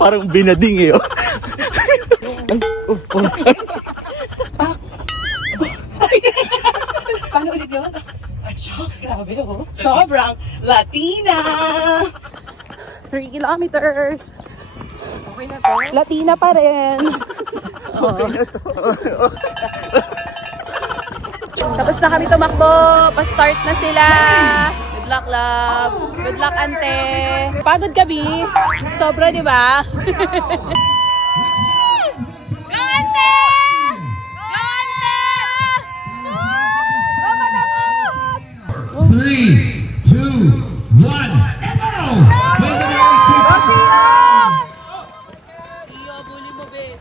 Parang binading eh. Paano ulit yun? Ay, shucks, grabe oh. Sobrang Latina! 3 kilometers. Okay na to? Latina pa rin. Okay na to. Tapos na kami tumakbo. Pa-start na sila. Good luck, love. Good luck, ante. Pagod ka, Bi? Sobra, di ba? Go, ante! Go, ante! Go, Madangos! 3, 2, 1, and go! Tiyo, bully mo, be.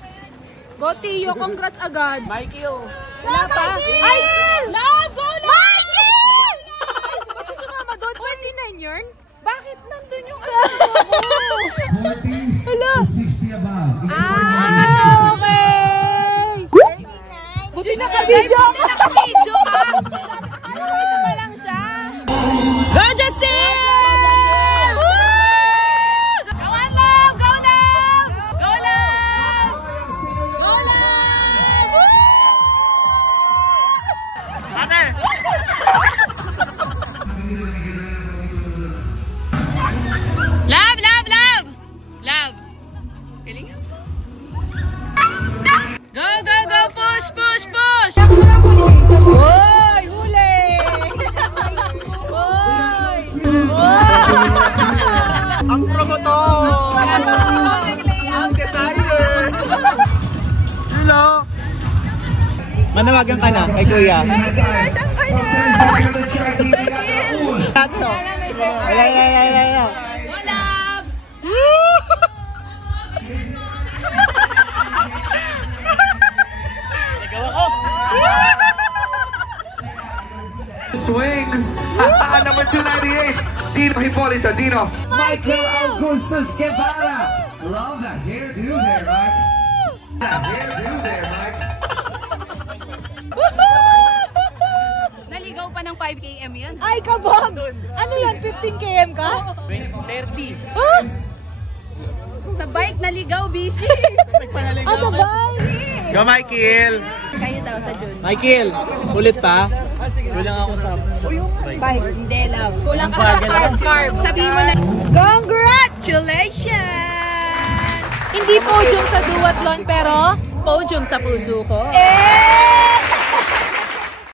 Go, Tiyo. Congrats agad. Michael! Wala pa? Ay! Love! Go, Love! Michael! Ba't yung sumama doon? 29 yun? Bakit nandun yung asawa ko? 40 to 60 above. Ah, okay! Buti naka-video ka! Naka-video ka! Ano pa lang siya? Go, Justin! Woo! Go on, Love! Go, Love! Go, Love! Go, Love! Woo! Love, love, love! Love! Galing nga. Go, go, go! Push, push, push! Hoy! Huli! Hoy! Ang promotor! Ang designer! Hello! Manawagan ka na kay Kuya. Ay, kaya siyang kanya! Tato! Wala. Love! Swings. Number 298. Dino Hipolito. Dino. Michael Augustus Guevara. Love that hairdo there, Mike. That hairdo there, Mike. Naligaw pa ng 5 km yan. Ay, kabog! Ano yan? 15 km ka? 30. Oh! Sa bike naligaw, Bishi. Ah, sabay! Go, Michael! Kayo daw sa June. Michael! Ulit pa? Kulang ako sa Bike. Hindi, love. Kulang ka sa carb. Sabihin mo na, congratulations! Hindi podium sa duathlon, pero... Podium sa puso ko. Eh!